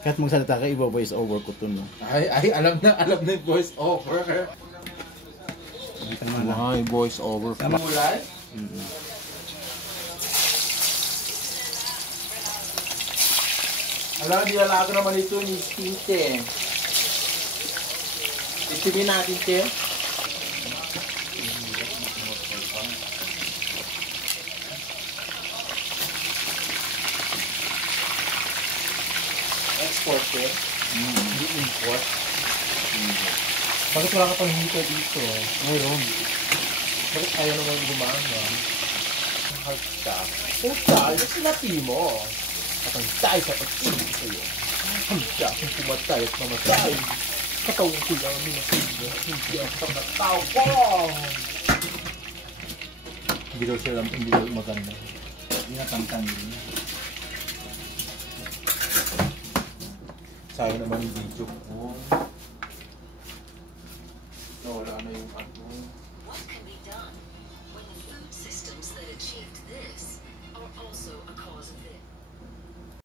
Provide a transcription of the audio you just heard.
Kahit magsalita ka, iba voice over ko to, no? Ay, alam na yung voice over. Why voice over? Mulay? Alam, di alaga naman ito ni Tinte. Isipin natin, Tinte. Export, eh? Hindi import. Bakit wala ka pang heater dito? Mayroon. Bakit ayaw naman gumana? Heart ka. Puta, yung sinabi mo. Patantay sa pag-ibig sa'yo. Handa akong pumatay at mamatay. Katawan ko lang minasinyo. Hindi ang pagkatawang. Hindi daw maganda. Hindi na tangtang yun. Sayang naman yung video ko. Nawala na yung ano. What can be done when the food systems that achieved this are also a cause of this?